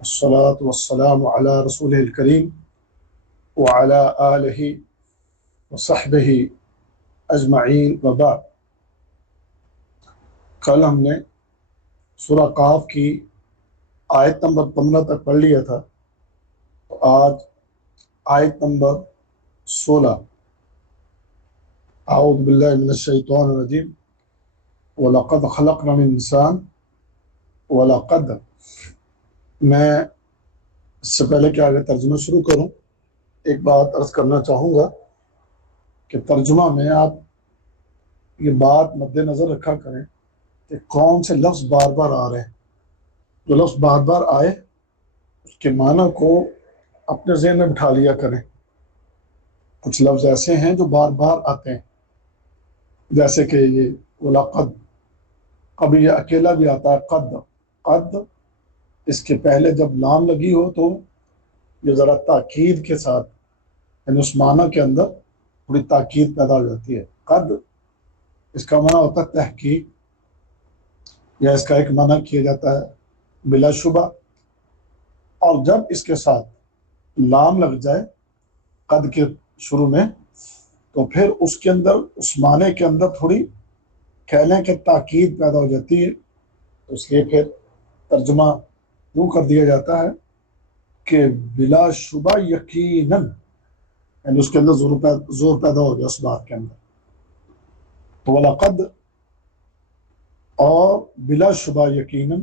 الصلاة والسلام على رسول الكريم وعلى آله وصحبه اجمعین وبعد۔ کل ہم نے سورہ قاف کی آیت نمبر 15 تک پڑھ لیا تھا، تو آج آیت نمبر 16۔ اعوذ باللہ من الشیطان الرجیم وَلَقَدْ خَلَقْنَا الْإِنسَانَ وَلَقَدْ۔ میں اس سے پہلے کہ آگے ترجمہ شروع کروں ایک بات عرض کرنا چاہوں گا کہ ترجمہ میں آپ یہ بات مد نظر رکھا کریں کہ کون سے لفظ بار بار آ رہے ہیں۔ جو لفظ بار بار آئے اس کے معنی کو اپنے ذہن میں بٹھا لیا کریں۔ کچھ لفظ ایسے ہیں جو بار بار آتے ہیں، جیسے کہ یہ وَلَقَدْ، کبھی یہ اکیلا بھی آتا ہے قد۔ قد اس کے پہلے جب لام لگی ہو تو یہ ذرا تاکید کے ساتھ، یعنی اس معنی کے اندر تھوڑی تاکید پیدا ہو جاتی ہے۔ قد اس کا معنی ہوتا ہے تحقیق، یا اس کا ایک معنی کیا جاتا ہے بلا شبہ، اور جب اس کے ساتھ لام لگ جائے قد کے شروع میں تو پھر اس کے اندر، اس معنی کے اندر تھوڑی کہہ لیں کہ تاکید پیدا ہو جاتی ہے، اس لیے پھر ترجمہ یوں کر دیا جاتا ہے کہ بلا شبہ یقیناً، یعنی اس کے اندر زور پیدا ہو گیا اس بات کے اندر۔ تو وَلَقَدْ اور بلا شبہ یقیناً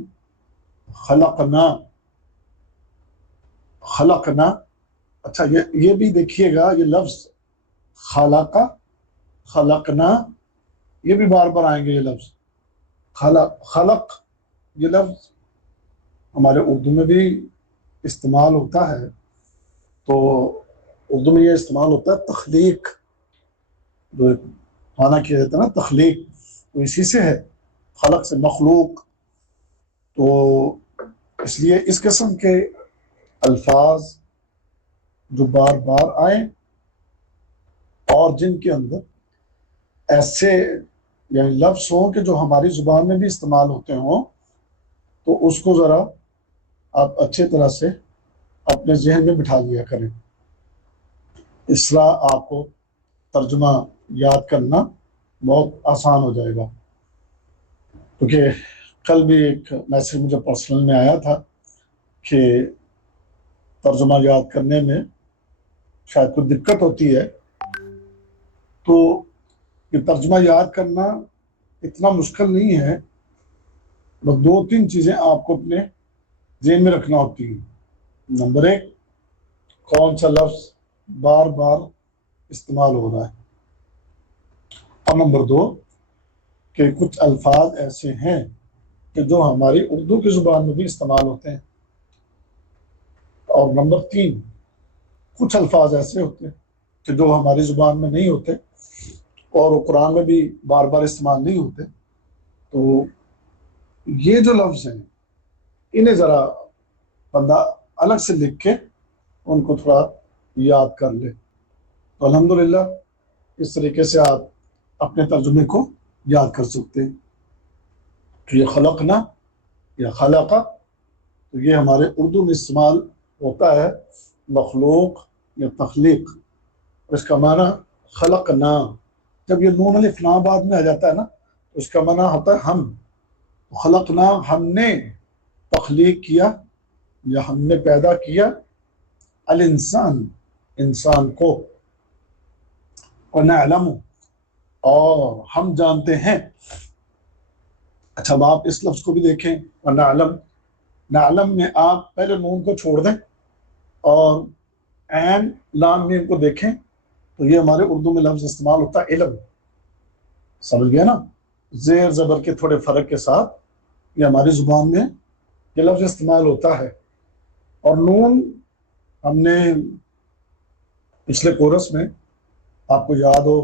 خلقنا۔ اچھا یہ بھی دیکھیے گا، یہ لفظ خلقنا یہ بھی بار بار آئیں گے۔ یہ لفظ خلق یہ لفظ ہمارے اردو میں بھی استعمال ہوتا ہے، تو اردو میں یہ استعمال ہوتا ہے تخلیق، جو معنی کیا جاتا ہے نا تخلیق، تو اسی سے ہے، خلق سے مخلوق۔ تو اس لیے اس قسم کے الفاظ جو بار بار آئیں اور جن کے اندر ایسے یعنی لفظ ہوں کہ جو ہماری زبان میں بھی استعمال ہوتے ہوں، تو اس کو ذرا آپ اچھے طرح سے اپنے ذہن میں بٹھا لیا کریں، اس طرح آپ کو ترجمہ یاد کرنا بہت آسان ہو جائے گا۔ کیونکہ کل بھی ایک میسیج مجھے پرسنل میں آیا تھا کہ ترجمہ یاد کرنے میں شاید کوئی دقت ہوتی ہے، تو یہ ترجمہ یاد کرنا اتنا مشکل نہیں ہے، بس 2-3 چیزیں آپ کو اپنے ذہن میں رکھنا ہوتی ہیں۔ نمبر 1، کون سا لفظ بار بار استعمال ہو رہا ہے، اور نمبر 2 کہ کچھ الفاظ ایسے ہیں کہ جو ہماری اردو کی زبان میں بھی استعمال ہوتے ہیں، اور نمبر 3 کچھ الفاظ ایسے ہوتے ہیں کہ جو ہماری زبان میں نہیں ہوتے اور وہ قرآن میں بھی بار بار استعمال نہیں ہوتے۔ تو یہ جو لفظ ہیں انہیں ذرا بندہ الگ سے لکھ کے ان کو تھوڑا یاد کر لے، تو الحمدللہ اس طریقے سے آپ اپنے ترجمے کو یاد کر سکتے ہیں۔ تو یہ خلقنا یا خلقہ، تو یہ ہمارے اردو میں استعمال ہوتا ہے مخلوق یا تخلیق، اور اس کا معنی خلقنا، جب یہ نون الف نا بعد میں آ جاتا ہے نا تو اس کا معنی ہوتا ہے ہم۔ خلقنا ہم نے تخلیق کیا یا ہم نے پیدا کیا، الانسان انسان کو، ونعلم اور ہم جانتے ہیں۔ اچھا اب آپ اس لفظ کو بھی دیکھیں، ونعلم، نعلم میں آپ پہلے نون کو چھوڑ دیں اور عین لام میم کو دیکھیں، تو یہ ہمارے اردو میں لفظ استعمال ہوتا ہے علم، سمجھ گیا نا، زیر زبر کے تھوڑے فرق کے ساتھ یہ ہماری زبان میں یہ لفظ استعمال ہوتا ہے۔ اور نون ہم نے پچھلے کورس میں آپ کو یاد ہو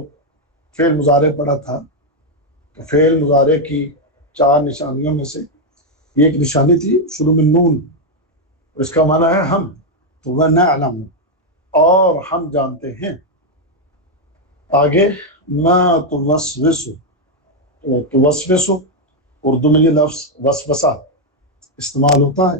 فعل مضارع پڑھا تھا، تو فعل مضارع کی 4 نشانیوں میں سے یہ ایک نشانی تھی شروع میں نون، اس کا معنی ہے ہم، تو وَنَعْلَمُ اور ہم جانتے ہیں۔ آگے مَا تُوَسْوِسُ، توسوس اردو میں یہ لفظ وسوسہ استعمال ہوتا ہے،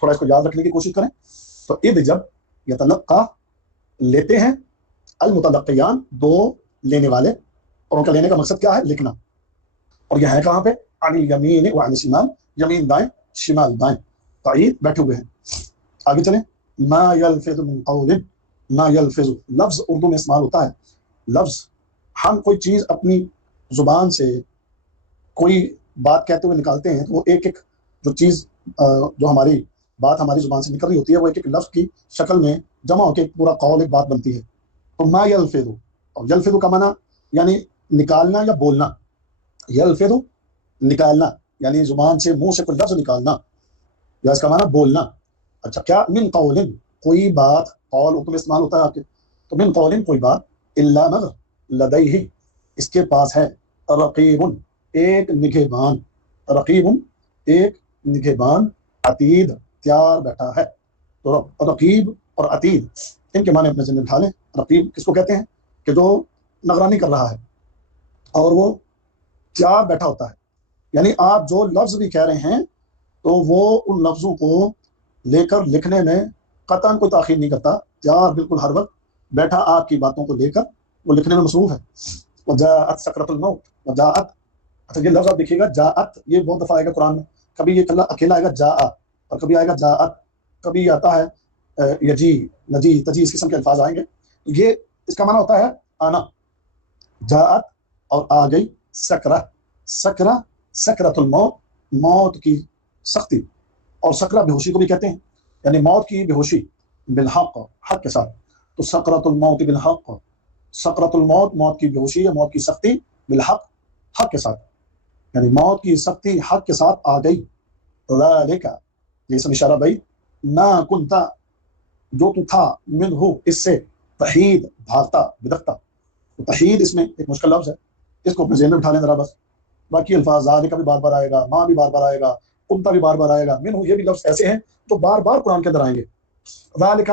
تھوڑا اس کو یاد رکھنے کی کوشش کریں. تو اذ جب یتلقا لیتے ہیں المتلقیان دو لینے والے, اور ان کا لینے کا مقصد کیا ہے؟ لکھنا. اور یہ ہے کہاں پہ؟ عن الیمین وعن الشمال, یمین دائیں شمال دائیں. تائید بیٹھے ہوئے ہیں. آگے چلیں. ما یلفظ من قول, ما یلفظ لفظ اردو میں استعمال ہوتا ہے. لفظ ہم کوئی چیز اپنی زبان سے کوئی بات کہتے ہوئے نکالتے ہیں تو وہ ایک ایک جو چیز جو ہماری بات ہماری زبان سے نکل رہی ہوتی ہے وہ ایک ایک لفظ کی شکل میں جمع ہو کے پورا قول ایک بات بنتی ہے. تو ما یلفظ, اور یلفظ کا معنی یعنی نکالنا یا بولنا. یلفظ نکالنا یعنی زبان سے منہ سے کوئی لفظ نکالنا, یا اس کا معنی بولنا. اچھا کیا؟ من قول, کوئی بات, قول اردو میں استعمال ہوتا ہے آپ کے, تو من قول کوئی بات, الا مگر, لدیہ اس کے پاس ہے, رقیب ایک نگہبان, رقیب ایک نگہبان, عتید تیار بیٹھا ہے. تو رقیب اور عتید ان کے معنی اپنے ذہن میں اٹھا لیں. رقیب کس کو کہتے ہیں؟ کہ جو نگرانی کر رہا ہے اور وہ تیار بیٹھا ہوتا ہے. یعنی آپ جو لفظ بھی کہہ رہے ہیں تو وہ ان لفظوں کو لے کر لکھنے میں قطعاً کوئی تاخیر نہیں کرتا, تیار بالکل ہر وقت بیٹھا آپ کی باتوں کو لے کر وہ لکھنے میں مصروف ہے. وجاءت سکرۃ الموت, وجاءت, اچھا یہ لفظ آپ دیکھیے گا جاءت, یہ بہت دفعہ آئے گا قرآن میں. کبھی یہ اکیلا آئے گا جاء, اور کبھی آئے گا جاءت, کبھی آتا ہے یجی, نجی, تجی, اس قسم کے الفاظ آئیں گے. یہ اس کا معنی ہوتا ہے آنا. جاءت اور آ گئی, سکرہ, سکرہ سکرۃ الموت, موت کی سختی, اور سکرہ بے ہوشی کو بھی کہتے ہیں, یعنی موت کی بے ہوشی, بالحق حق کے ساتھ. تو سکرۃ الموت بالحق, سکرۃ الموت موت کی بے ہوشی یا موت کی سختی, بالحق حق کے ساتھ, یعنی موت کی سختی حق کے ساتھ آ گئی. ذالک یہ سب اشارہ بھائی, ما کنت جو تو تھا, منہ اس سے, تحید بھاگتا بدکتا. تو تحید اس میں ایک مشکل لفظ ہے, اس کو اپنے ذہن میں اٹھا لیں ذرا بس. باقی الفاظ ذالک بھی بار بار آئے گا, ماں بھی بار بار آئے گا, کنتا بھی بار بار آئے گا, منہ, یہ بھی لفظ ایسے ہیں جو بار بار قرآن کے اندر آئیں گے. ذالک,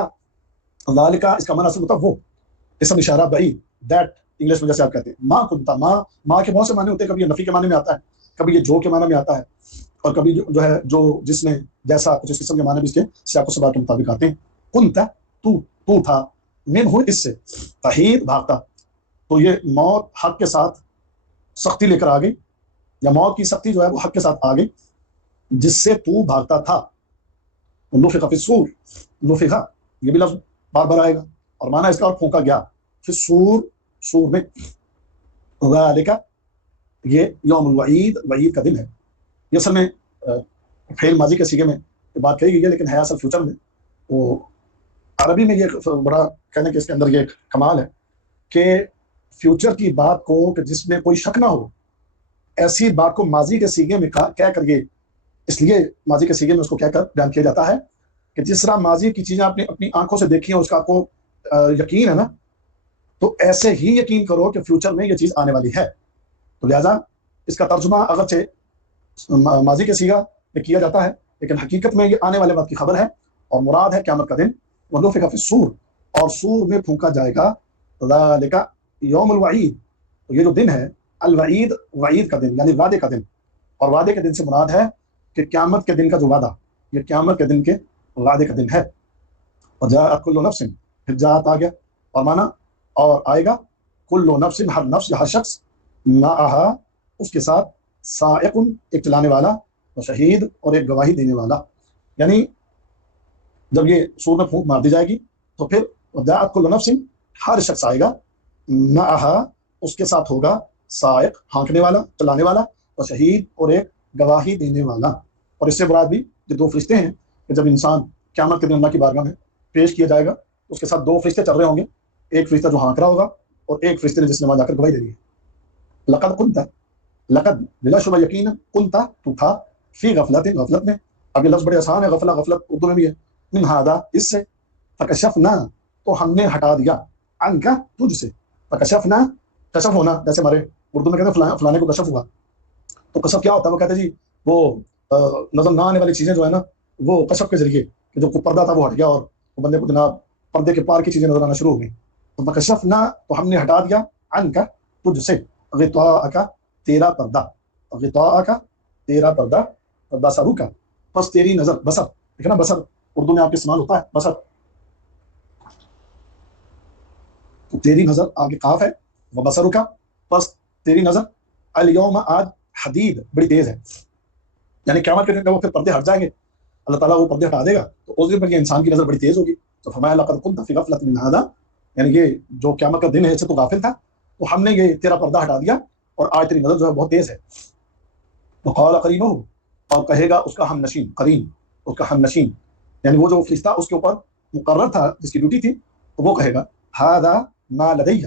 ذالک اس کا معنی اصل ہوتا ہے وہ, اسم اشارہ بعید, دیٹ انگلش میں جیسے آپ کہتے ہیں. ماں کنتا, ماں کے بہت سے معنی ہوتے ہیں, کبھی یہ نفی کے معنی میں آتا ہے, کبھی یہ جو کے معنی میں آتا ہے, اور کبھی جو ہے جو جس نے جیسا کچھ اس قسم کے معنی بھی اس کے سیاق و سباق کے مطابق آتے ہیں. کنتا تو تھا, منہ اس سے, تحید بھاگتا. تو یہ موت حق کے ساتھ سختی لے کر آ گئی, یا موت کی سختی جو ہے وہ حق کے ساتھ آ گئی جس سے تو بھاگتا تھا. نفخ فی الصور, نفخ یہ بھی لفظ بار بار آئے گا, اور معنی اس کا اور پھونکا گیا, پھر سور میں. ذالک یہ یوم الوعید, وعید کا دن ہے. یہ اصل میں فعل ماضی کے صیغے میں بات کہی گئی ہے, لیکن ہے اصل فیوچر میں. وہ عربی میں یہ بڑا کہنے کہ اس کے اندر یہ ایک کمال ہے کہ فیوچر کی بات کو کہ جس میں کوئی شک نہ ہو, ایسی بات کو ماضی کے صیغے میں کہہ کر یہ, اس لیے ماضی کے صیغے میں اس کو کہہ کر بیان کیا جاتا ہے کہ جس طرح ماضی کی چیزیں آپ نے اپنی آنکھوں سے دیکھی ہیں, اس کا آپ کو یقین ہے نا, تو ایسے ہی یقین کرو کہ فیوچر میں یہ چیز آنے والی ہے. تو لہٰذا اس کا ترجمہ اگرچہ ماضی کے صیغہ میں کیا جاتا ہے, لیکن حقیقت میں یہ آنے والے وقت کی خبر ہے, اور مراد ہے قیامت کا دن. ونفخ فی الصور, اور سور میں پھونکا جائے گا. ذالک یوم الوعید, تو یہ جو دن ہے الوعید, وعید کا دن یعنی وعدے کا دن, اور وعدے کے دن سے مراد ہے کہ قیامت کے دن کا جو وعدہ, یہ قیامت کے دن کے وعدے کا دن ہے. وجاءت کل نفس, پھر جاءت آ گیا, اور مانا اور آئے گا, کل نفس ہر نفس, ہر شخص, معہا اس کے ساتھ, سائق ایک چلانے والا, اور شہید اور ایک گواہی دینے والا. یعنی جب یہ سور میں پھونک مار دی جائے گی تو پھر وجاءت کل نفس, ہر شخص آئے گا, معہا اس کے ساتھ ہوگا, سائق ہانکنے والا, چلانے والا, اور شہید اور ایک گواہی دینے والا. اور اس سے مراد بھی جو دو فرشتے ہیں کہ جب انسان قیامت کے دن اللہ کی بارگاہ میں پیش کیا جائے گا, اس کے ساتھ دو فرشتے چل رہے ہوں گے, ایک فرشتہ جو ہانک رہا ہوگا اور ایک فرشتے نے جس نے وہاں جا کر گواہی دینی ہے. لقد کنت, لقد بلا شبہ یقین, کنت تو تھا, فی غفلت, غفلت میں. اب یہ لفظ بڑے آسان ہے, غفلہ, غفلت اردو میں بھی ہے. من ہذا اس سے, فکشفنا تو ہم نے ہٹا دیا, عنک تجھ سے, فکشفنا کشف ہونا, جیسے ہمارے اردو میں کہتے ہیں فلانے کو کشف ہوا. تو کشف کیا ہوتا ہے؟ وہ کہتے ہیں جی وہ نظر نہ آنے والی چیزیں جو ہے نا, وہ کشف کے ذریعے, کہ جو پردہ تھا وہ ہٹ گیا اور وہ بندے کو جناب پردے کے پار کی چیزیں نظر آنا شروع ہو گئی. تو فکشفنا تو ہم نے ہٹا دیا, عنک تجھ سے, غطاءک تیرا پردہ, غطاءک تیرا پردہ, بصرک پس تیری نظر, بصر ٹھیک ہے نا, بصر اردو میں آپ کے استعمال ہوتا ہے بصر. تو تیری نظر آگے کاف ہے وہ بصر کا, بس تیری نظر الیوم آج حدید بڑی تیز ہے, یعنی قیامت کے دن وہ پھر پردے ہٹ جائیں گے, اللہ تعالیٰ وہ پردے ہٹا دے گا, تو اس دن پر یہ انسان کی نظر بڑی تیز ہوگی. تو فرمایا لقد كنت في غفلة من هذا, یعنی یہ جو قیامت کا دن ہے اس سے تو غافل تھا, تو ہم نے یہ تیرا پردہ ہٹا دیا اور آج تیری نظر جو ہے بہت تیز ہے. وقال قرینہ, اور کہے گا اس کا ہم نشین, قرین اس کا ہم نشین, یعنی وہ جو فرشتہ اس کے اوپر مقرر تھا جس کی ڈیوٹی تھی, تو وہ کہے گا ھذا ما لدی,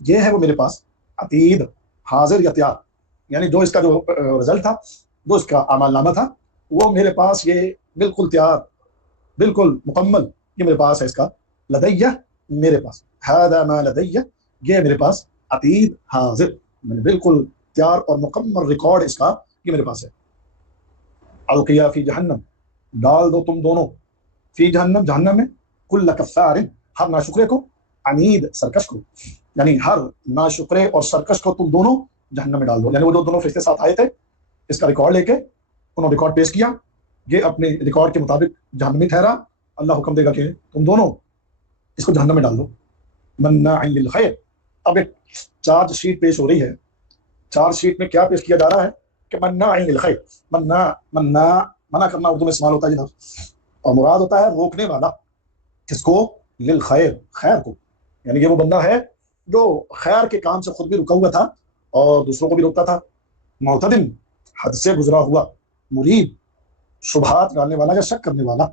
یہ ہے وہ میرے پاس, عتید حاضر یا تیار, یعنی جو اس کا جو رزلٹ تھا, جو اس کا اعمال نامہ تھا, وہ میرے پاس یہ بالکل تیار, بالکل مکمل, یہ میرے پاس ہے, اس کا لدیہ میرے پاس, ھذا ما لدیہ یہ میرے پاس, عتید حاضر میں بالکل تیار اور مکمل ریکارڈ اس کا یہ میرے پاس ہے. القیا فی جہنم, ڈال دو تم دونوں, فی جہنم جہنم میں, کل کفار ہر ناشکرے کو, عنید سرکش کو, یعنی ہر ناشکرے اور سرکش کو تم دونوں جہنم میں ڈال دو. یعنی وہ جو دونوں فرشتے ساتھ آئے تھے اس کا ریکارڈ لے کے, انہوں نے ریکارڈ پیش کیا, یہ اپنے ریکارڈ کے مطابق جہنمی ٹھہرا, اللہ حکم دے گا کہ تم دونوں اس کو جہنم میں ڈال دو. مناع للخیر, اب ایک چارج شیٹ پیش ہو رہی ہے, چارج شیٹ میں کیا پیش کیا جا رہا ہے کہ مناع للخیر, منع کرنا اردو میں استعمال ہوتا ہے جناب, اور مراد ہوتا ہے روکنے والا, کس کو, للخیر خیر کو, یعنی یہ وہ بندہ ہے جو خیر کے کام سے خود بھی رکا ہوا تھا اور دوسروں کو بھی روکتا تھا, معتدن حد سے گزرا ہوا, مریب شبہات ڈالنے والا یا شک کرنے والا.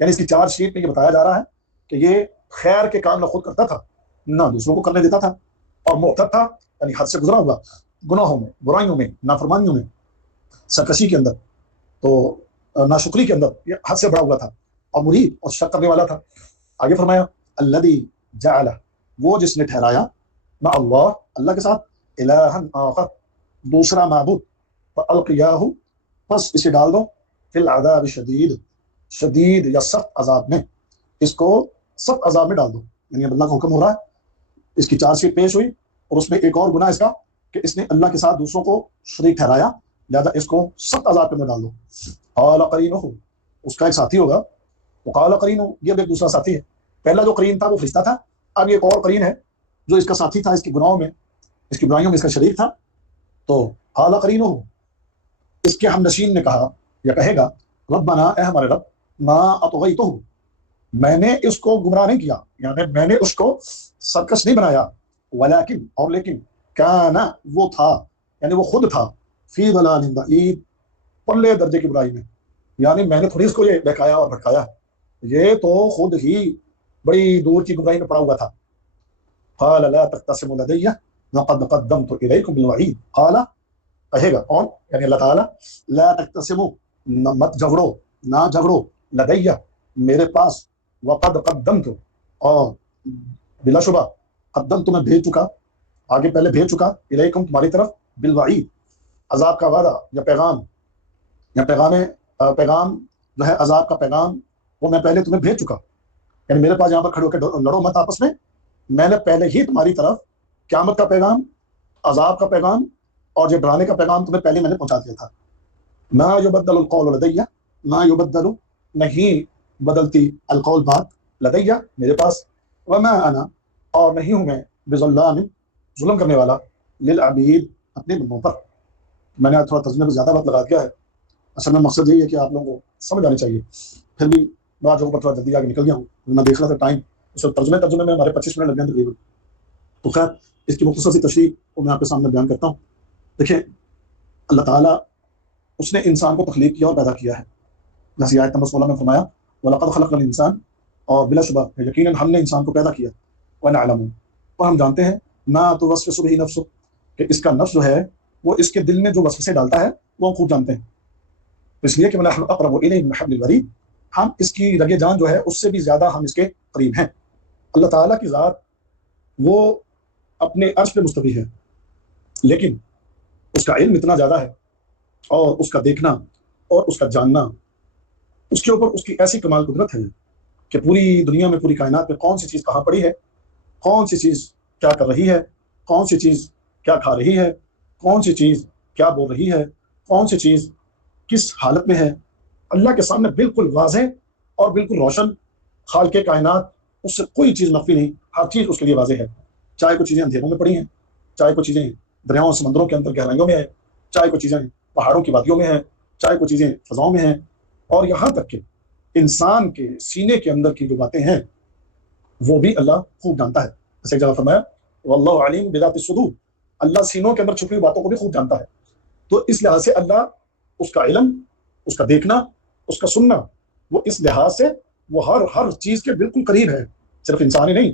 یعنی اس کی چارج شیٹ میں یہ بتایا جا رہا ہے کہ یہ خیر کے کام نہ خود کرتا تھا نہ دوسروں کو کرنے دیتا تھا, اور معتد تھا یعنی حد سے گزرا ہوا گناہوں میں, برائیوں میں, نافرمانیوں میں, سرکشی کے اندر, تو ناشکری کے اندر یہ حد سے بڑا ہوا تھا, اور مریب اور شک کرنے والا تھا. آگے فرمایا الذی جعل, وہ جس نے ٹھہرایا, مع اللہ اللہ کے ساتھ, الہا آخر دوسرا معبود, فالقیاہ پس اسے ڈال دو, فی العذاب شدید, شدید یا سخت عذاب میں, اس کو سخت عذاب میں ڈال دو. یعنی اللہ کا حکم ہو رہا ہے, اس کی چارج شیٹ پیش ہوئی اور اس میں ایک اور گناہ اس کا کہ اس نے اللہ کے ساتھ دوسروں کو شریک ٹھہرایا, لہذا اس کو سخت عذاب کے اندر ڈال دو. قال قرینہ, اس کا ایک ساتھی ہوگا, وقال قرینہ یہ بھی ایک دوسرا ساتھی ہے, پہلا جو قرین تھا وہ فرشتہ تھا, اب یہ ایک اور قرین ہے جو اس کا ساتھی تھا, اس کے گناہوں میں, اس کی برائیوں میں اس کا شریک تھا. تو قال قرینہ, اس کے ہم نشین نے کہا یا کہے گا, ربنا اے ہمارے رب, ما اطغیتہ, میں نے اس کو گمراہ نہیں کیا, یعنی میں نے اس کو سرکش نہیں بنایا, ولیکن اور لیکن, کان وہ تھا, یعنی وہ خود تھا, فی ضلال بعید پلے درجے کی برائی میں, یعنی میں نے تھوڑی اس کو یہ بہکایا اور بھٹکایا, یہ تو خود ہی بڑی دور کی گمراہی میں پڑا ہوا تھا. قال لا تختصموا لدی لقد قدمت الیکم بالوعید, قال کہے گا کون, یعنی اللہ تعالیٰ, لا تختصموا مت جھگڑو, نہ جھگڑو, لدی میرے پاس, وقد قدمت اور بلا شبہ, قدمت میں بھیج چکا, آگے پہلے بھیج چکا, الیکم تمہاری طرف, بالوعید عذاب کا وعدہ یا پیغام, یا پیغام جو ہے عذاب کا پیغام, وہ میں پہلے تمہیں بھیج چکا. یعنی میرے پاس یہاں پر کھڑے ہو کے لڑو مت آپس میں نے پہلے ہی تمہاری طرف قیامت کا پیغام, عذاب کا پیغام اور یہ ڈرانے کا پیغام تمہیں پہلے میں نے پہنچا دیا تھا. ما یبدل القول لدی, ما یبدل نہیں بدلتی, القول بات, لدی میرے پاس, وما انا اور نہیں ہوں میں, بظلام ظلم کرنے والا, للعبید اپنے بندوں پر. میں نے تھوڑا ترجمے میں زیادہ وقت لگا دیا ہے, اصل میں مقصد یہی ہے کہ آپ لوگوں کو سمجھ آنی چاہیے, پھر بھی بعض جگہوں پر تھوڑا جلدی آگے نکل گیا ہوں, میں دیکھ رہا تھا ٹائم, اس وقت ترجمے میں ہمارے 25 منٹ لگ گئے تقریباً. تو خیر اس کی مختصر سی تشریح کو میں آپ کے سامنے بیان کرتا ہوں. دیکھیں اللہ تعالیٰ اس نے انسان کو تخلیق کیا اور پیدا کیا ہے, جیسے آیت نمبر 16 میں فرمایا وَلَقَدْ خَلَقْنَا الْإِنسَانَ, اور بلا شبہ یقیناً ہم نے انسان کو پیدا کیا, وَنَعْلَمُ اور ہم جانتے ہیں, مَا تُوَسْوِسُ بِهِ نَفْسُهُ کہ اس کا نفس جو ہے وہ اس کے دل میں جو وسوسے ڈالتا ہے وہ ہم خوب جانتے ہیں, اس لیے کہ وَنَحْنُ أَقْرَبُ إِلَيْهِ مِنْ حَبْلِ الْوَرِيدِ, ہم اس کی رگ جان جو ہے اس سے بھی زیادہ ہم اس کے قریب ہیں. اللہ تعالیٰ کی ذات وہ اپنے عرش پہ مستوی ہے, لیکن اس کا علم اتنا زیادہ ہے اور اس کا دیکھنا اور اس کا جاننا, اس کے اوپر اس کی ایسی کمال قدرت ہے کہ پوری دنیا میں, پوری کائنات میں کون سی چیز کہاں پڑی ہے, کون سی چیز کیا کر رہی ہے, کون سی چیز کیا کھا رہی ہے, کون سی چیز کیا بول رہی ہے, کون سی چیز کس حالت میں ہے, اللہ کے سامنے بالکل واضح اور بالکل روشن خالق کائنات، اس سے کوئی چیز مخفی نہیں، ہر چیز اس کے لیے واضح ہے، چاہے کوئی چیزیں اندھیروں میں پڑی ہیں، چاہے کوئی چیزیں دریاؤں سمندروں کے اندر گہرائیوں میں ہیں، چاہے کوئی چیزیں پہاڑوں کی وادیوں میں ہیں، چاہے کوئی چیزیں فضاؤں میں ہیں، اور یہاں تک کہ انسان کے سینے کے اندر کی جو باتیں ہیں وہ بھی اللہ خوب جانتا ہے۔ جیسے ایک جگہ فرمایا واللہ علیم بذات الصدور، اللہ سینوں کے اندر چھپی ہوئی باتوں کو بھی خوب جانتا ہے۔ تو اس لحاظ سے اللہ، اس کا علم، اس کا دیکھنا، اس کا سننا، وہ اس لحاظ سے وہ ہر چیز کے بالکل قریب ہے، صرف انسان ہی نہیں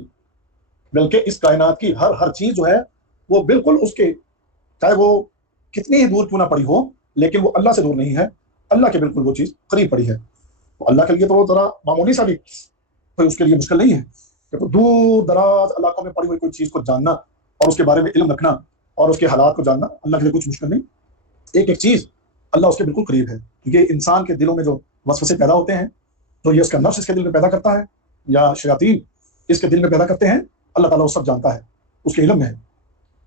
بلکہ اس کائنات کی ہر چیز جو ہے وہ بالکل اس کے، چاہے وہ کتنی ہی دور کیوں نہ پڑی ہو لیکن وہ اللہ سے دور نہیں ہے، اللہ کے بالکل وہ چیز قریب پڑی ہے۔ تو اللہ کے لیے تو وہ ذرا معمولی سا بھی کوئی اس کے لیے مشکل نہیں ہے کہ کوئی دور دراز علاقوں میں پڑی ہوئی کوئی چیز کو جاننا اور اس کے بارے میں علم رکھنا اور اس کے حالات کو جاننا اللہ کے لیے کچھ مشکل نہیں۔ ایک چیز اللہ اس کے بالکل قریب ہے، کیونکہ انسان کے دلوں میں جو وسوسے پیدا ہوتے ہیں تو یہ اس کا نفس اس کے دل میں پیدا کرتا ہے یا شیاطین اس کے دل میں پیدا کرتے ہیں، اللہ تعالیٰ وہ سب جانتا ہے، اس کے علم میں ہے۔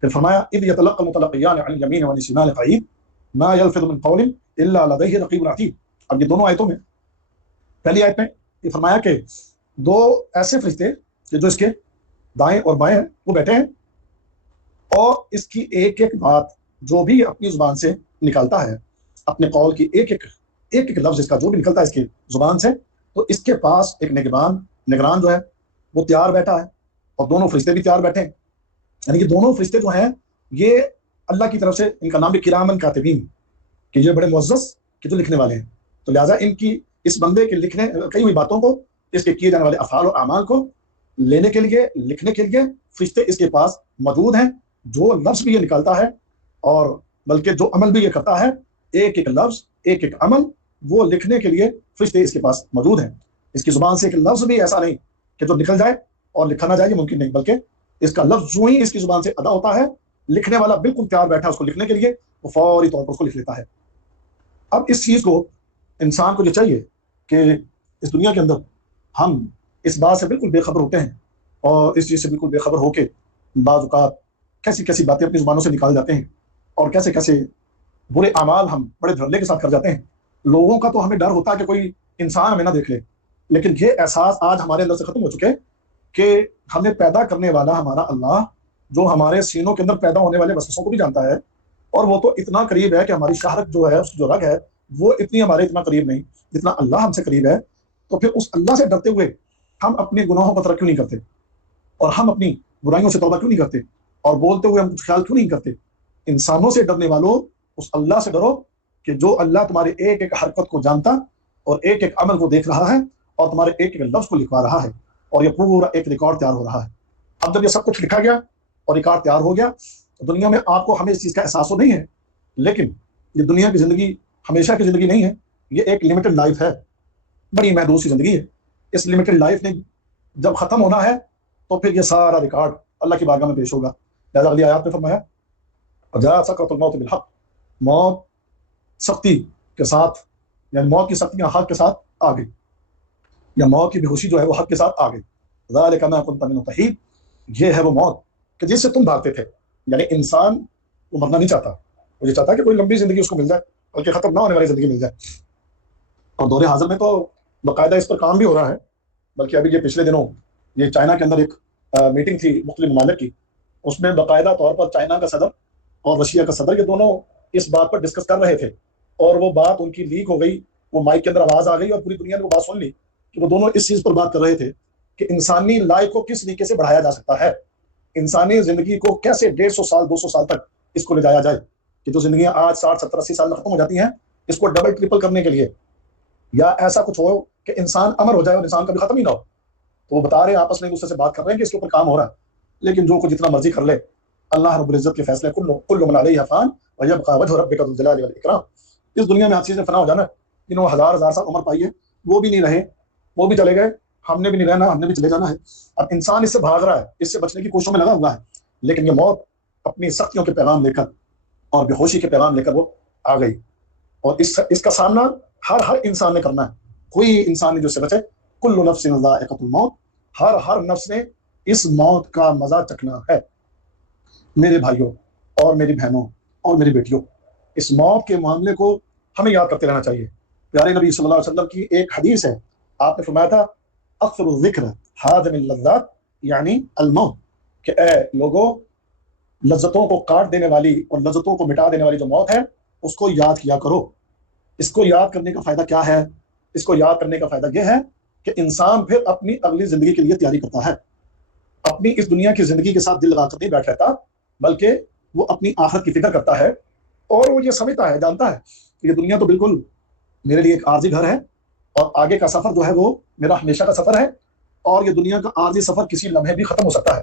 پھر فرمایا اذ یتلقى المتلقیان عن الیمین وعن الشمال قعید ما یلفظ من قول الا لدیہ رقیب عتید۔ اب یہ دونوں آیتوں میں، پہلی آیت میں یہ فرمایا کہ دو ایسے فرشتے جو اس کے دائیں اور بائیں ہیں وہ بیٹھے ہیں، اور اس کی ایک ایک بات جو بھی اپنی زبان سے نکالتا ہے، اپنے قول کی ایک ایک لفظ اس کا جو بھی نکلتا ہے اس کی زبان سے، تو اس کے پاس ایک نگران جو ہے وہ تیار بیٹھا ہے، اور دونوں فرشتے بھی تیار بیٹھے ہیں۔ یعنی کہ دونوں فرشتے جو ہیں یہ اللہ کی طرف سے، ان کا نام بھی کرامن کاتبین، کہ یہ بڑے معزز کہ جو لکھنے والے ہیں، تو لہٰذا ان کی اس بندے کے لکھنے کئی ہوئی باتوں کو، اس کے کیے جانے والے افعال اور اعمال کو لینے کے لیے، لکھنے کے لیے فرشتے اس کے پاس موجود ہیں۔ جو لفظ بھی یہ نکالتا ہے اور بلکہ جو عمل بھی یہ کرتا ہے، ایک ایک لفظ، ایک ایک عمل وہ لکھنے کے لیے فرشتے اس کے پاس موجود ہیں۔ اس کی زبان سے ایک لفظ بھی ایسا نہیں کہ جو نکل جائے اور لکھا نہ جائے، یہ ممکن نہیں، بلکہ اس کا لفظ جو ہی اس کی زبان سے ادا ہوتا ہے، لکھنے والا بالکل تیار بیٹھا اس کو لکھنے کے لیے، وہ فوری طور پر اس کو لکھ لیتا ہے۔ اب اس چیز کو انسان کو یہ چاہیے کہ اس دنیا کے اندر ہم اس بات سے بالکل بے خبر ہوتے ہیں، اور اس چیز سے بالکل بے خبر ہو کے بعض اوقات کیسی کیسی باتیں اپنی زبانوں سے نکال جاتے ہیں، اور کیسے کیسے برے اعمال ہم بڑے دھڑلے کے ساتھ کر جاتے ہیں۔ لوگوں کا تو ہمیں ڈر ہوتا ہے کہ کوئی انسان ہمیں نہ دیکھ لے، لیکن یہ احساس آج ہمارے اندر سے ختم ہو چکے کہ ہمیں پیدا کرنے والا ہمارا اللہ، جو ہمارے سینوں کے اندر پیدا ہونے والے وسوسوں کو بھی جانتا ہے، اور وہ تو اتنا قریب ہے کہ ہماری شہرت جو ہے، اس کی جو رگ ہے، وہ اتنی ہمارے اتنا قریب نہیں جتنا اللہ ہم سے قریب ہے۔ تو پھر اس اللہ سے ڈرتے ہوئے ہم اپنے گناہوں پر ترک کیوں نہیں کرتے، اور ہم اپنی برائیوں سے توبہ کیوں نہیں کرتے، اور بولتے ہوئے ہم کچھ خیال کیوں نہیں کرتے؟ انسانوں سے ڈرنے والوں اس اللہ سے ڈرو کہ جو اللہ تمہارے ایک ایک حرکت کو جانتا اور ایک ایک عمل کو دیکھ رہا ہے، اور تمہارے ایک ایک لفظ کو لکھوا رہا ہے، اور یہ پورا ایک ریکارڈ تیار ہو رہا ہے۔ اب جب یہ سب کچھ لکھا گیا اور ریکارڈ تیار ہو گیا تو دنیا میں آپ کو ہمیں اس چیز کا احساس تو نہیں ہے، لیکن یہ دنیا کی زندگی ہمیشہ کی زندگی نہیں ہے، یہ ایک لمیٹڈ لائف ہے، بڑی محدود سی زندگی ہے۔ اس لمیٹڈ لائف نے جب ختم ہونا ہے تو پھر یہ سارا ریکارڈ اللہ کی بارگاہ میں پیش ہوگا۔ لہٰذا اگلی آیات میں فرمایا وجاءت سکرۃ الموت بالحق، موت سختی کے ساتھ، یعنی موت کی سختیاں حق کے ساتھ آ گئی، یا موت کی بے ہوشی جو ہے وہ حق کے ساتھ آ گئی۔ ذالک ما کنت منہ تحید، یہ ہے وہ موت کہ جس سے تم بھاگتے تھے۔ یعنی انسان وہ مرنا نہیں چاہتا، وہ یہ چاہتا ہے کہ کوئی لمبی زندگی اس کو مل جائے، بلکہ ختم نہ ہونے والی زندگی مل جائے۔ اور دور حاضر میں تو باقاعدہ اس پر کام بھی ہو رہا ہے، بلکہ ابھی یہ پچھلے دنوں یہ چائنا کے اندر ایک میٹنگ تھی مختلف ممالک کی، اس میں باقاعدہ طور پر چائنا کا صدر اور رشیا کا صدر، یہ دونوں اس بات پر ڈسکس کر رہے تھے، اور وہ بات ان کی لیک ہو گئی، وہ مائک کے اندر آواز آ گئی اور پوری دنیا نے وہ بات سن لی کہ وہ دونوں اس چیز پر بات کر رہے تھے کہ انسانی لائف کو کس طریقے سے بڑھایا جا سکتا ہے، انسانی زندگی کو کیسے 150 سال 200 سال تک اس کو لے جایا جائے، کہ جو زندگیاں آج 60 70 80 سال میں ختم ہو جاتی ہیں، اس کو ڈبل ٹرپل کرنے کے لیے، یا ایسا کچھ ہو کہ انسان امر ہو جائے اور انسان کبھی ختم ہی نہ ہو۔ تو وہ بتا رہے ہیں، آپس میں ایک دوسرے سے بات کر رہے ہیں کہ اس کے اوپر کام ہو رہا ہے، لیکن جو کچھ جتنا مرضی کر لے، اللہ رب العزت کے فیصلے کل من علیہ فان ویبقى وجہ ربک ذو الجلال والاکرام۔ اس دنیا میں ہر چیز نے فنا ہو جانا ہے، جنہوں نے ہزار سال عمر پائی ہے وہ بھی نہیں رہے، وہ بھی چلے گئے، ہم نے بھی نہیں رہنا، ہم نے بھی چلے جانا ہے۔ اب انسان اس سے بھاگ رہا ہے، اس سے بچنے کی کوششوں میں لگا ہوا ہے، لیکن یہ موت اپنی سختیوں کے پیغام لے کر اور بے ہوشی کے پیغام لے کر وہ آ گئی، اور اس کا سامنا ہر انسان نے کرنا ہے، کوئی انسان نہیں جو اس سے بچے۔ کل نفس ذائقۃ الموت، ہر نفس نے اس موت کا مزہ چکھنا ہے۔ میرے بھائیوں اور میری بہنوں اور میری بیٹیوں، اس موت کے معاملے کو ہمیں یاد کرتے رہنا چاہیے۔ پیارے نبی صلی اللہ علیہ وسلم کی ایک حدیث ہے، آپ نے فرمایا تھا اکثر الذکر حاضم اللذات یعنی الموت، کہ اے لوگوں لذتوں کو کاٹ دینے والی اور لذتوں کو مٹا دینے والی جو موت ہے اس کو یاد کیا کرو۔ اس کو یاد کرنے کا فائدہ کیا ہے؟ اس کو یاد کرنے کا فائدہ یہ ہے کہ انسان پھر اپنی اگلی زندگی کے لیے تیاری کرتا ہے، اپنی اس دنیا کی زندگی کے ساتھ دل لگا کر نہیں بیٹھ رہتا، بلکہ وہ اپنی آخرت کی فکر کرتا ہے، اور وہ یہ سمجھتا ہے، جانتا ہے کہ یہ دنیا تو بالکل میرے لیے ایک عارضی گھر ہے، اور آگے کا سفر جو ہے وہ میرا ہمیشہ کا سفر ہے، اور یہ دنیا کا عارضی سفر کسی لمحے بھی ختم ہو سکتا ہے۔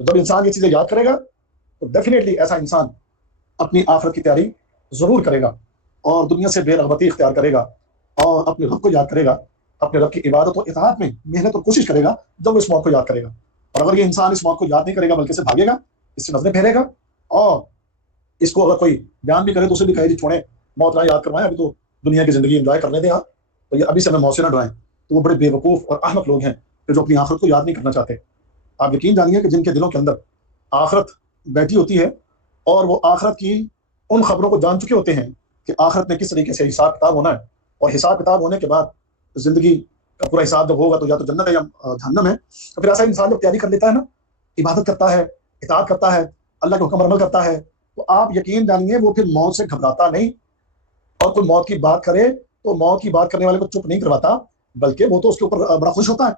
جب انسان یہ چیزیں یاد کرے گا تو ڈیفینیٹلی ایسا انسان اپنی آخرت کی تیاری ضرور کرے گا، اور دنیا سے بے رغبتی اختیار کرے گا، اور اپنے رب کو یاد کرے گا، اپنے رب کی عبادت و اطاعت میں محنت اور کوشش کرے گا جب وہ اس موت کو یاد کرے گا۔ اور اگر یہ انسان اس موت کو یاد نہیں کرے گا بلکہ سے بھاگے گا، اس سے نظریں پھیرے گا، اور اس کو اگر کوئی بیان بھی کرے تو اسے بھی کہے جی چھوڑیں، موت نہ یاد کروائیں، ابھی تو دنیا کی زندگی انجوائے کرنے دیں آپ، تو یہ ابھی سے ہمیں موت سے نہ ڈرائیں، تو وہ بڑے بے وقوف اور احمق لوگ ہیں کہ جو اپنی آخرت کو یاد نہیں کرنا چاہتے۔ آپ یقین جانیے کہ جن کے دلوں کے اندر آخرت بیٹھی ہوتی ہے، اور وہ آخرت کی ان خبروں کو جان چکے ہوتے ہیں کہ آخرت میں کس طریقے سے حساب کتاب ہونا ہے، اور حساب کتاب ہونے کے بعد زندگی کا پورا حساب جب ہوگا تو یا تو جنت ہے یا جہنم ہے، تو پھر ایسا انسان جب تیاری کر لیتا ہے نا، عبادت کرتا ہے، اطاعت کرتا ہے، اللہ کے حکم پر عمل کرتا ہے، تو آپ یقین جانیے وہ پھر موت سے گھبراتا نہیں، اور کوئی موت کی بات کرے تو موت کی بات کرنے والے کو چپ نہیں کرواتا، بلکہ وہ تو اس کے اوپر بڑا خوش ہوتا ہے۔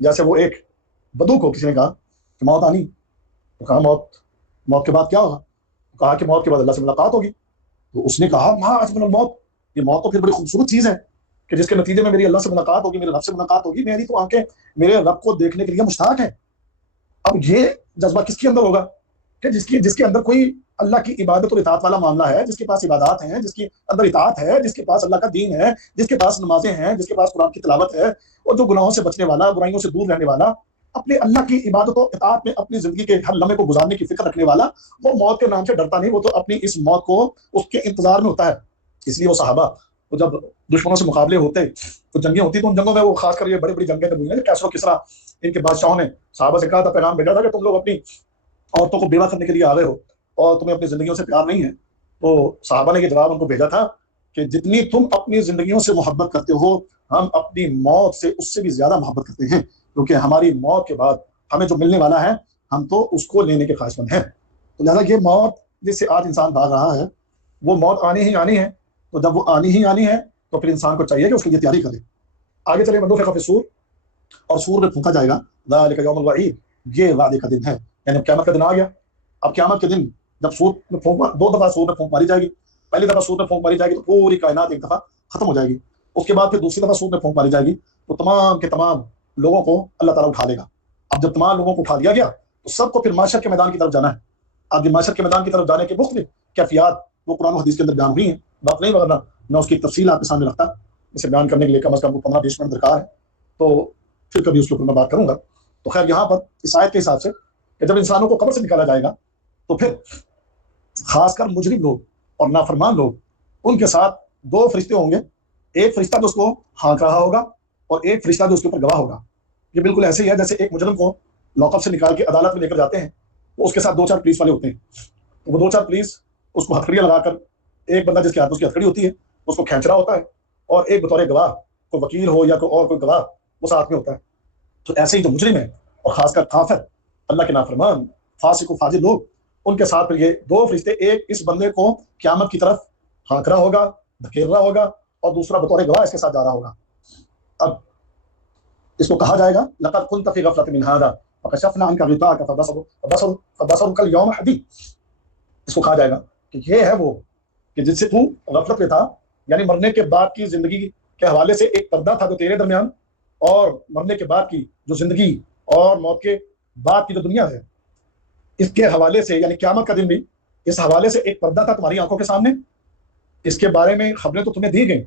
جیسے وہ ایک بدو کو کسی نے کہا کہ موت آنی، تو کہا موت کے بعد کیا ہوگا؟ کہا کہ موت کے بعد اللہ سے ملاقات ہوگی۔ تو اس نے کہا ماں اجمل الموت، یہ موت تو پھر بڑی خوبصورت چیز ہے کہ جس کے نتیجے میں میری اللہ سے ملاقات ہوگی، میرے رب سے ملاقات ہوگی، میری تو آنکھیں میرے رب کو دیکھنے کے لیے مشتاق ہیں۔ اب یہ جذبہ کس کے اندر ہوگا کہ جس کے اندر کوئی اللہ کی عبادت اور اطاعت والا معاملہ ہے، جس کے پاس عبادات ہیں، جس کے اندر اطاعت ہے، جس کے پاس اللہ کا دین ہے، جس کے پاس نمازیں ہیں، جس کے پاس قرآن کی تلاوت ہے، اور جو گناہوں سے بچنے والا، برائیوں سے دور رہنے والا، اپنے اللہ کی عبادت و اطاعت میں اپنی زندگی کے ہر لمحے کو گزارنے کی فکر رکھنے والا، وہ موت کے نام سے ڈرتا نہیں، وہ تو اپنی اس موت کو اس کے انتظار میں ہوتا ہے۔ اس لیے وہ صحابہ وہ جب دشمنوں سے مقابلے ہوتے تو جنگیں ہوتی تو ان جنگوں میں وہ خاص کر یہ بڑی بڑی جنگیں ہوئی ہیں، کیسر و کسریٰ ان کے بادشاہوں نے صحابہ سے کہا تھا، پیغام بھیجا تھا کہ تم لوگ اپنی عورتوں کو بیوہ کرنے کے لیے آ گئے ہو اور تمہیں اپنی زندگیوں سے پیار نہیں ہے۔ تو صحابہ نے یہ جواب ان کو بھیجا تھا کہ جتنی تم اپنی زندگیوں سے محبت کرتے ہو، ہم اپنی موت سے اس سے بھی زیادہ محبت کرتے ہیں، کیونکہ ہماری موت کے بعد ہمیں جو ملنے والا ہے ہم تو اس کو لینے کے خواہش مند ہیں۔ تو لہٰذا یہ موت جس سے آج انسان بھاگ رہا ہے وہ موت آنی ہی آنی ہے، تو جب وہ آنی ہی آنی ہے تو پھر انسان کو چاہیے کہ اس کے لیے تیاری کرے۔ آگے چلے، ونفخ فی الصور، اور سور میں پھونکا جائے گا، ذالک یوم الوعید، یہ وعدے کا دن ہے، یعنی قیامت کا دن آ گیا۔ اب قیامت کے دن جب سور میں پھونک، دو دفعہ سور میں پھونک ماری جائے گی، پہلی دفعہ سور میں پھونک ماری جائے گی تو پوری کائنات ایک دفعہ ختم ہو جائے گی، اس کے بعد پھر دوسری دفعہ سور میں پھونک ماری جائے گی تو تمام کے تمام لوگوں کو اللہ تعالیٰ اٹھا لے گا۔ اب جب تمام لوگوں کو اٹھا دیا گیا تو سب کو پھر معاشر کے میدان کی طرف جانا ہے۔ اب یہ معاشر کے میدان کی طرف جانے کے مختلف کیفیات وہ قرآن و حدیث کے اندر بیان ہوئی ہیں، بات نہیں ورنہ میں اس کی تفصیل آپ کے سامنے رکھتا، اسے بیان کرنے کے لیے کم از کم 15-20 منٹ درکار ہے، تو پھر کبھی اس کے اوپر میں بات کروں گا۔ تو خیر یہاں پر اس آیت کے حساب سے کہ جب انسانوں کو قبر سے نکالا جائے گا تو پھر خاص کر مجرم لوگ اور نافرمان لوگ، ان کے ساتھ دو فرشتے ہوں گے، ایک فرشتہ جو اس کو ہانک رہا ہوگا اور ایک فرشتہ جو اس کے اوپر گواہ ہوگا۔ یہ بالکل ایسے ہی ہے جیسے ایک مجرم کو لاک اپ سے نکال کے عدالت میں لے کر جاتے ہیں، تو اس کے ساتھ 2-4 پولیس والے ہوتے ہیں، تو وہ 2-4 پولیس اس کو ہتھکڑیاں لگا کر، ایک بندہ جس کے ہاتھ اس کی ہتھکڑی ہوتی ہے اس کو کھینچ رہا ہوتا ہے، اور ایک بطور گواہ کوئی وکیل ہو یا کوئی اور کوئی گواہ وہ ساتھ میں ہوتا ہے۔ تو ایسے ہی جو مجرم ہے اور خاص کر کافر، اللہ کے نافرمان، فاسق و فاجر لوگ، ان کے ساتھ پھر یہ دو فرشتے، ایک اس بندے کو قیامت کی طرف ہانک رہا ہوگا، دھکیل رہا ہوگا، اور دوسرا بطور گواہ اس کے ساتھ جا رہا ہوگا۔ اب اس کو کہا جائے گا لقد كنت في غفلة من هذا فكشفنا عنك غطاءك فبصرك اليوم حديد، اس کو کہا جائے گا کہ یہ ہے وہ کہ جس سے تو غفلت میں تھا، یعنی مرنے کے بعد کی زندگی کے حوالے سے ایک پردہ تھا جو تیرے درمیان، اور مرنے کے بعد کی جو زندگی اور موت کے بعد کی جو دنیا ہے اس کے حوالے سے، یعنی قیامت کا دن بھی اس حوالے سے ایک پردہ تھا تمہاری آنکھوں کے سامنے۔ اس کے بارے میں خبریں تو تمہیں دی گئیں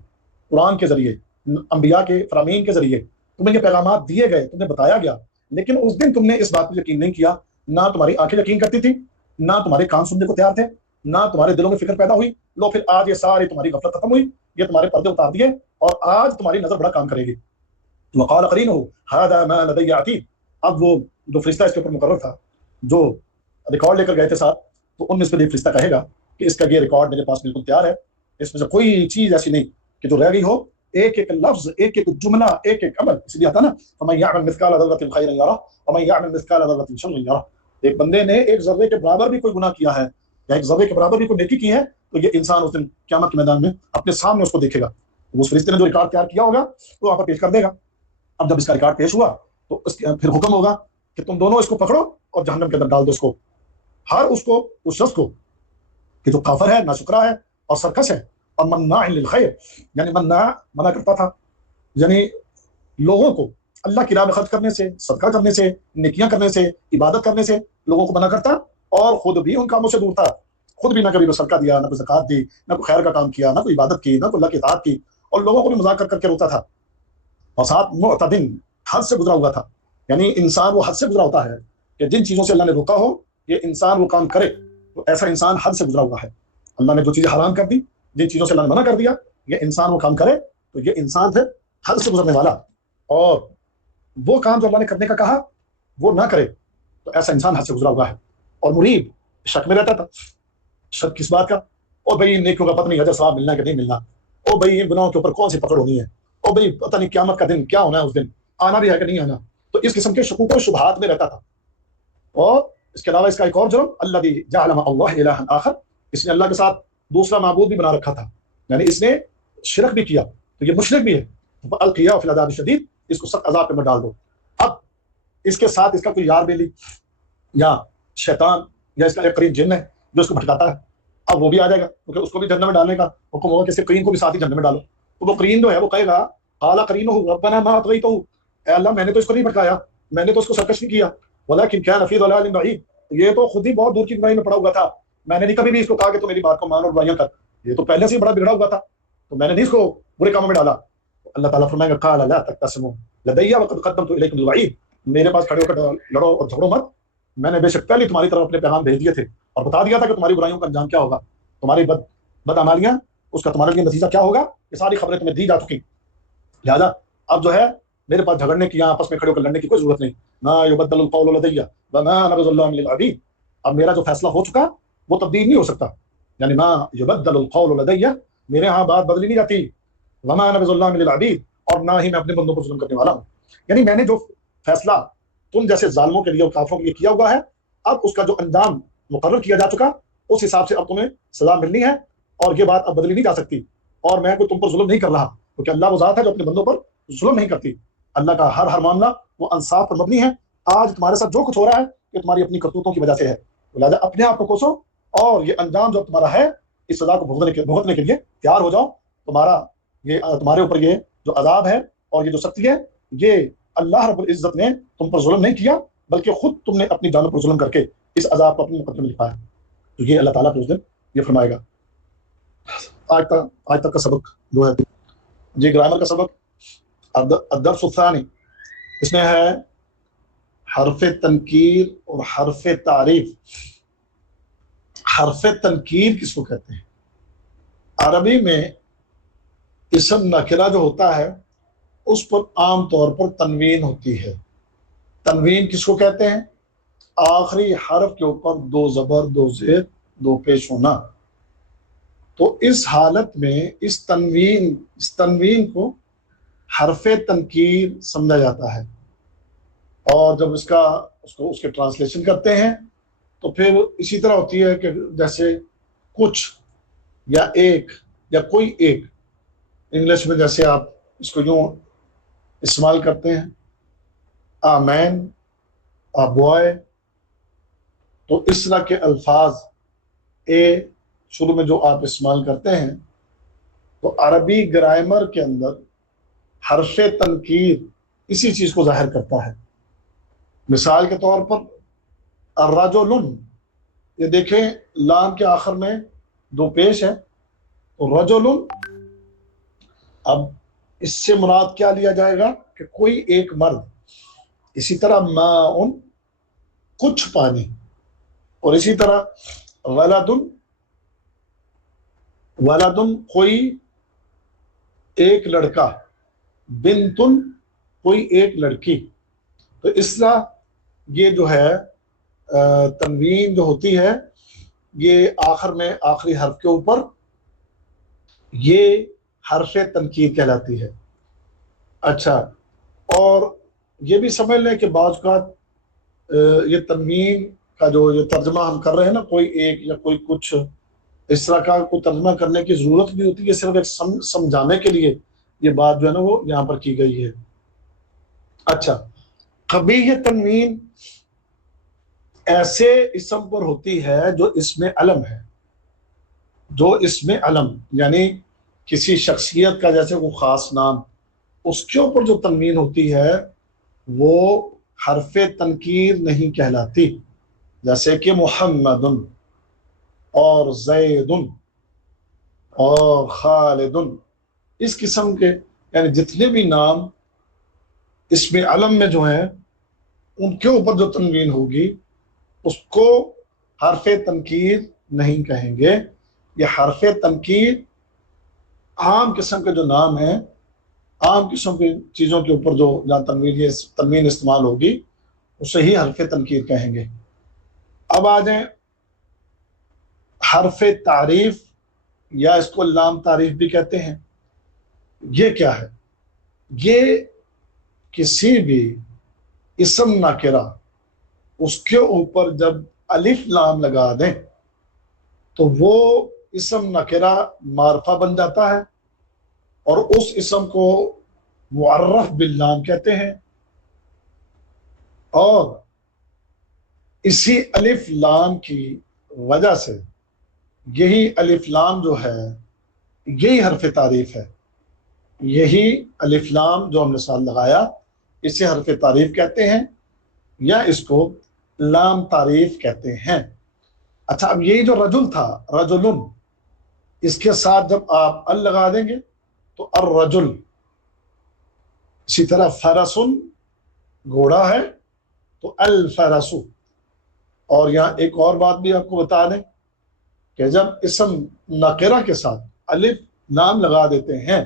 قرآن کے ذریعے، انبیاء کے فرامین کے ذریعے تمہیں یہ پیغامات دیے گئے، تمہیں بتایا گیا، لیکن اس دن تم نے اس بات پر یقین نہیں کیا، نہ تمہاری آنکھیں یقین کرتی تھی، نہ تمہارے کان سننے کو تیار تھے، نہ تمہارے دلوں میں فکر پیدا ہوئی۔ لو پھر آج یہ ساری تمہاری غفلت ختم ہوئی، یہ تمہارے پردے اتار دیے، اور آج تمہاری نظر بڑا کام کرے گی۔ وقال قرینہ ھذا ما لدی عتید، اب وہ جو فرشتہ اس کے اوپر مقرر تھا جو ریکارڈ لے کر گئے تھے ساتھ، تو ان میں سے ایک فرشتہ کہے گا کہ اس کا یہ ریکارڈ میرے پاس بالکل تیار ہے، اس میں سے کوئی چیز ایسی نہیں کہ جو رہ گئی ہو ایک ایک لفظ، ایک ایک جملہ، ایک ایک عمل، اس لیے آتا نا فمن یعمل مثقال ذرۃ خیرا یرہ ومن یعمل مثقال ذرۃ شرا یرہ۔ ایک بندے نے ایک ذرے کے برابر بھی کوئی گناہ کیا ہے یا ایک ذرے کے برابر بھی کوئی نیکی کی ہے تو یہ انسان اس دن قیامت کے میدان میں اپنے سامنے اس کو دیکھے گا۔ اس فرشتے نے جو ریکارڈ تیار کیا ہوگا وہ وہاں پر پیش کر دے گا۔ اب جب اس کا ریکارڈ پیش ہوا تو پھر حکم ہوگا کہ تم دونوں اس کو پکڑو اور جہنم کے اندر ڈال دو اس کو، ہر اس شخص کو کہ جو کافر ہے، ناشکرا ہے اور سرکش ہے اور مناع للخیر، یعنی منع کرتا تھا، یعنی لوگوں کو اللہ کی راہ میں خرچ کرنے سے، صدقہ کرنے سے، نیکیاں کرنے سے، عبادت کرنے سے لوگوں کو منع کرتا اور خود بھی ان کاموں سے دور تھا۔ خود بھی نہ کبھی صدقہ دیا، نہ کوئی زکات دی، نہ کوئی خیر کا کام کیا، نہ کوئی عبادت کی، نہ کوئی اللہ کی اطاعت کی، اور لوگوں کو بھی مذاق کر کے روتا تھا، اور ساتھ معتدن، حد سے گزرا ہوا تھا۔ یعنی انسان وہ حد سے گزرا ہوتا ہے کہ جن چیزوں سے اللہ نے روکا ہو یہ انسان وہ کام کرے تو ایسا انسان حد سے گزرا ہوا ہے۔ اللہ نے جو چیزیں حرام کر دی، جن چیزوں سے اللہ نے منع کر دیا، یہ انسان وہ کام کرے تو یہ انسان پھر حد سے گزرنے والا، اور وہ کام جو اللہ نے کرنے کا کہا وہ نہ کرے تو ایسا انسان حد سے گزرا ہوا ہے۔ اور مریب شک میں رہتا تھا۔ شک کس بات کا؟ او بھائی نیکیوں کا پتہ نہیں اجر ثواب ملنا کہ نہیں ملنا، او بھائی ان گناہوں کے اوپر کون سی پکڑ ہونی ہے، او بھائی پتہ نہیں قیامت کا دن کیا ہونا ہے، اس دن آنا بھی ہے کہ نہیں آنا۔ تو اس قسم کے شکوک و شبہات میں رہتا تھا۔ اور اس کے علاوہ اس کا ایک اور جرم، الذی جعل مع اللہ الہا آخر، اس نے اللہ کے ساتھ دوسرا معبود بھی بنا رکھا تھا، یعنی اس نے شرک بھی کیا تو یہ مشرک بھی ہے۔ فَأَلْقِيَاهُ فِي الْعَذَابِ الشَّدِيدِ، اس کو سخت عذاب میں ڈال دو۔ اب اس کے ساتھ اس کا کوئی یار بیلی یا شیطان یا اس کا ایک قرین جن ہے جو اس کو بھٹکاتا ہے، اب وہ بھی آ جائے گا کیونکہ اس کو بھی جہنم میں ڈالنے کا حکم ہوگا کہ اس کے قرین کو بھی ساتھ ہی جہنم میں ڈالو۔ تو وہ قرین جو ہے وہ کہے گا قَالَ قَرِينُهُ رَبَّنَا مَا أَطْغَيْتَهُ، اے اللہ میں نے تو اس کو نہیں بھٹکایا، میں نے تو اس کو سرکش نہیں کیا، وَلَٰكِن كَانَ فِي ضَلَالٍ بَعِيدٍ، یہ تو خود ہی بہت دور کی گمراہی میں پڑا ہوا تھا، میں نے نہیں کبھی بھی اس کو کہا کہ تو میری بات کو مان اور برائیاں کر، یہ تو پہلے سے ہی بڑا بگڑا ہوا تھا تو میں نے نہیں اس کو برے کاموں میں ڈالا۔ اللہ تعالیٰ فرمائے گا قَالَ لَا تَخْتَصِمُوا لَدَيَّ وَقَدْ قَدَّمْتُ إِلَيْكُمْ بِالْوَعِيدِ، میرے پاس کھڑے ہو کر لڑو اور جھگڑو مت، میں نے بے شک پہلے تمہاری طرف اپنے پیغام بھیج دیے تھے اور بتا دیا تھا کہ تمہاری برائیوں کا انجام کیا ہوگا، تمہاری بدعمالیاں اس کا تمہارے لیے نتیجہ کیا ہوگا، یہ ساری خبریں تمہیں دی جا چکی۔ لہٰذا اب جو ہے میرے پاس جھگڑنے کی، یہاں آپس میں کھڑے ہو کر لڑنے کی کوئی ضرورت نہیں۔ مَا يُبَدَّلُ الْقَوْلُ لَدَيَّ وَمَا أَنَا بِظَلَّامٍ لِّلْعَبِيدِ، اب میرا جو فیصلہ ہو چکا وہ تبدیل نہیں ہو سکتا، یعنی مَا يُبَدَّلُ الْقَوْلُ لَدَيَّ، میرے ہاں بات بدلی نہیں جاتی، وَمَا أَنَا بِظَلَّامٍ لِّلْعَبِيدِ، اور نہ ہی میں اپنے بندوں پر ظلم کرنے والا ہوں۔ یعنی میں نے جو فیصلہ تم جیسے ظالموں کے لیے اور کافروں کے لیے کیا ہوا ہے، اب اس کا جو انجام مقرر کیا جا چکا اس حساب سے اب تمہیں سزا ملنی ہے، اور یہ بات اب بدلی نہیں جا سکتی، اور میں کوئی تم پر ظلم نہیں کر رہا کیونکہ اللہ وہ ذات ہے جو اپنے بندوں پر ظلم نہیں کرتی۔ اللہ کا ہر معاملہ وہ انصاف پر مبنی ہے۔ آج تمہارے ساتھ جو کچھ ہو رہا ہے یہ تمہاری اپنی کرتوتوں کی وجہ سے ہے، لہٰذا اپنے آپ کو کوسو اور یہ انجام جو تمہارا ہے اس سزا کو بھگتنے کے لیے تیار ہو جاؤ۔ تمہارے اوپر یہ جو عذاب ہے اور یہ جو سختی ہے، یہ اللہ رب العزت نے تم پر ظلم نہیں کیا بلکہ خود تم نے اپنی جانوں پر ظلم کر کے اس عذاب کو اپنے مقدمے میں لکھا ہے۔ تو یہ اللہ تعالیٰ پہ اس دن یہ فرمائے گا۔ آج تک کا سبق جو ہے جی گرامر کا سبق الدرس الثانی، اس میں ہے حرف تنکیر اور حرف تعریف۔ حرف تنکیر کس کو کہتے ہیں؟ عربی میں اسم نکرہ جو ہوتا ہے اس پر عام طور پر تنوین ہوتی ہے۔ تنوین کس کو کہتے ہیں؟ آخری حرف کے اوپر دو زبر، دو زیر، دو پیش ہونا۔ تو اس حالت میں اس تنوین کو حرف تنکیر سمجھا جاتا ہے، اور جب اس کے ٹرانسلیشن کرتے ہیں تو پھر اسی طرح ہوتی ہے کہ جیسے کچھ یا ایک یا کوئی ایک، انگلش میں جیسے آپ اس کو یوں استعمال کرتے ہیں آمین، بوائے، تو اس طرح کے الفاظ شروع میں جو آپ استعمال کرتے ہیں تو عربی گرامر کے اندر حرف تنکیر اسی چیز کو ظاہر کرتا ہے۔ مثال کے طور پر الرجل، یہ دیکھیں لام کے آخر میں دو پیش ہے، رجل، اب اس سے مراد کیا لیا جائے گا کہ کوئی ایک مرد۔ اسی طرح ماء، کچھ پانی، اور اسی طرح ولد، کوئی ایک لڑکا، بنت، کوئی ایک لڑکی۔ تو اس طرح یہ جو ہے تنوین جو ہوتی ہے یہ آخر میں آخری حرف کے اوپر یہ حرف تنکیر کہلاتی ہے۔ اچھا، اور یہ بھی سمجھ لیں کہ بعض اوقات یہ تنوین کا جو یہ ترجمہ ہم کر رہے ہیں نا، کوئی ایک یا کوئی کچھ اس طرح کا کوئی ترجمہ کرنے کی ضرورت نہیں ہوتی، یہ صرف ایک سمجھانے کے لیے یہ بات جو ہے نا وہ یہاں پر کی گئی ہے۔ اچھا، قبیح تنوین ایسے اسم پر ہوتی ہے جو اسم علم ہے، جو اسم علم یعنی کسی شخصیت کا جیسے کوئی خاص نام، اس کے اوپر جو تنوین ہوتی ہے وہ حرف تنکیر نہیں کہلاتی، جیسے کہ محمد اور زید اور خالد، اس قسم کے یعنی جتنے بھی نام اسم علم میں جو ہیں ان کے اوپر جو تنوین ہوگی اس کو حرف تنکیر نہیں کہیں گے۔ یہ حرف تنکیر عام قسم کے جو نام ہیں، عام قسم کی چیزوں کے اوپر جو جہاں تنوین استعمال ہوگی اسے ہی حرف تنکیر کہیں گے۔ اب آ جائیں حرف تعریف، یا اس کو لام تعریف بھی کہتے ہیں۔ یہ کیا ہے؟ یہ کسی بھی اسم نکرہ اس کے اوپر جب الف لام لگا دیں تو وہ اسم نکرہ معرفہ بن جاتا ہے، اور اس اسم کو معرف باللام کہتے ہیں۔ اور اسی الف لام کی وجہ سے یہی الف لام جو ہے یہی حرف تعریف ہے، یہی الف لام جو ہم نے ساتھ لگایا اسے حرف تعریف کہتے ہیں، یا اس کو لام تعریف کہتے ہیں۔ اچھا، اب یہی جو رجل تھا، رجل، اس کے ساتھ جب آپ ال لگا دیں گے تو الرجل۔ اسی طرح فرسن، گھوڑا ہے تو الفرس۔ اور یہاں ایک اور بات بھی آپ کو بتا دیں کہ جب اسم نکرہ کے ساتھ الف لام لگا دیتے ہیں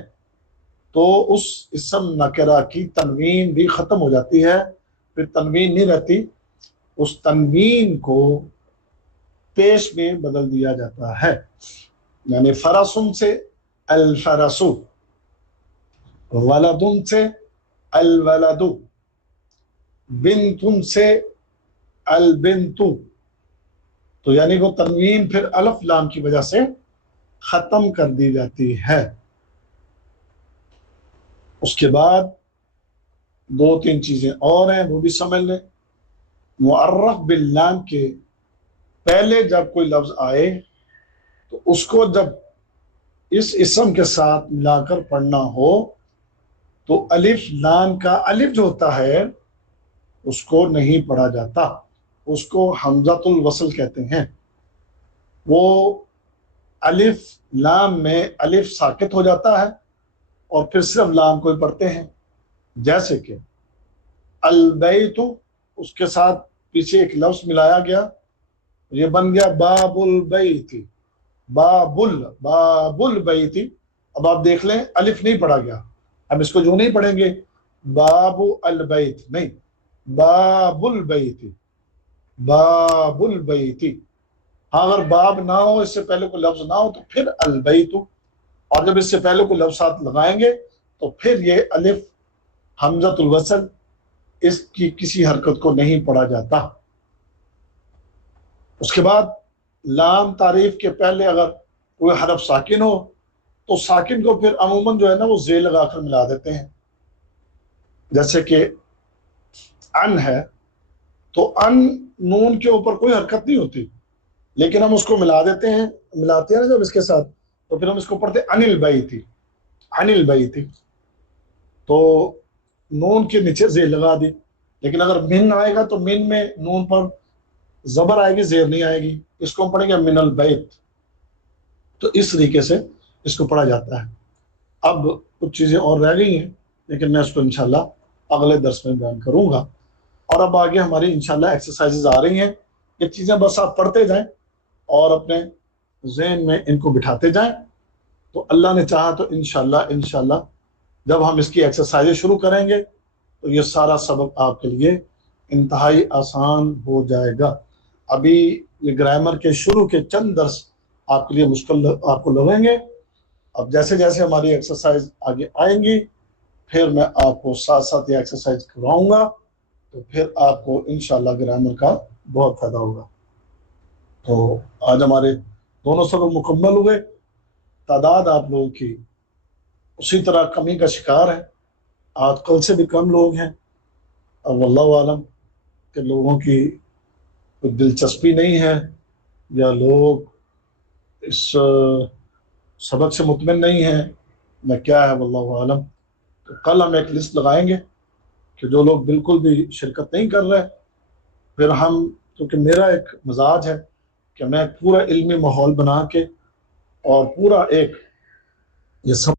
تو اس اسم نکرہ کی تنوین بھی ختم ہو جاتی ہے، پھر تنوین نہیں رہتی، اس تنوین کو پیش میں بدل دیا جاتا ہے۔ یعنی فرسن سے الفرس، ولدن سے الولد، بنتن سے البنت، تو یعنی وہ تنوین پھر الف لام کی وجہ سے ختم کر دی جاتی ہے۔ اس کے بعد دو تین چیزیں اور ہیں، وہ بھی سمجھ لیں۔ معرف باللام کے پہلے جب کوئی لفظ آئے تو اس کو جب اس اسم کے ساتھ ملا کر پڑھنا ہو تو الف لام کا الف جو ہوتا ہے اس کو نہیں پڑھا جاتا، اس کو حمزۃ الوصل کہتے ہیں۔ وہ الف لام میں الف ساکت ہو جاتا ہے اور پھر صرف لام کو ہی پڑھتے ہیں، جیسے کہ البیت، اس کے ساتھ پیچھے ایک لفظ ملایا گیا، یہ بن گیا باب البیت، باب البیت۔ اب آپ دیکھ لیں الف نہیں پڑھا گیا، اب اس کو جو نہیں پڑھیں گے باب البیت، نہیں، باب البیت، باب البیت۔ ہاں، اگر باب نہ ہو، اس سے پہلے کوئی لفظ نہ ہو تو پھر البیت، اور جب اس سے پہلے کوئی لفظ ساتھ لگائیں گے تو پھر یہ الف حمزۃ الوصل، اس کی کسی حرکت کو نہیں پڑھا جاتا۔ اس کے بعد لام تعریف کے پہلے اگر کوئی حرف ساکن ہو تو ساکن کو پھر عموماً جو ہے نا وہ زیر لگا کر ملا دیتے ہیں، جیسے کہ ان ہے تو ان نون کے اوپر کوئی حرکت نہیں ہوتی، لیکن ہم اس کو ملاتے ہیں نا جب اس کے ساتھ، تو پھر ہم اس کو پڑھتے ہیں انل بیتی، انل بیتی، تو نون کے نیچے زیر لگا دی۔ لیکن اگر من آئے گا تو من میں نون پر زبر آئے گی، زیر نہیں آئے گی، اس کو ہم پڑھیں گے من البیت۔ تو اس طریقے سے اس کو پڑھا جاتا ہے۔ اب کچھ چیزیں اور رہ گئی ہیں لیکن میں اس کو انشاءاللہ اگلے درس میں بیان کروں گا۔ اور اب آگے ہماری انشاءاللہ ایکسرسائزز آ رہی ہیں، یہ چیزیں بس آپ پڑھتے جائیں اور اپنے ذہن میں ان کو بٹھاتے جائیں، تو اللہ نے چاہا تو انشاءاللہ جب ہم اس کی ایکسرسائزیں شروع کریں گے تو یہ سارا سبق آپ کے لیے انتہائی آسان ہو جائے گا۔ ابھی یہ گرامر کے شروع کے چند درس آپ کے لیے مشکل آپ کو لگیں گے، اب جیسے جیسے ہماری ایکسرسائز آگے آئیں گی پھر میں آپ کو ساتھ ساتھ یہ ایکسرسائز کرواؤں گا، تو پھر آپ کو انشاءاللہ گرامر کا بہت فائدہ ہوگا۔ تو آج ہمارے دونوں سبق مکمل ہوئے۔ تعداد آپ لوگوں کی اسی طرح کمی کا شکار ہے، آج کل سے بھی کم لوگ ہیں، اب واللہ عالم کہ لوگوں کی کوئی دلچسپی نہیں ہے یا لوگ اس سبق سے مطمئن نہیں ہیں، میں کیا ہے واللہ عالم۔ تو کل ہم ایک لسٹ لگائیں گے کہ جو لوگ بالکل بھی شرکت نہیں کر رہے، پھر ہم، کیونکہ میرا ایک مزاج ہے کہ میں پورا علمی ماحول بنا کے اور پورا ایک یہ سب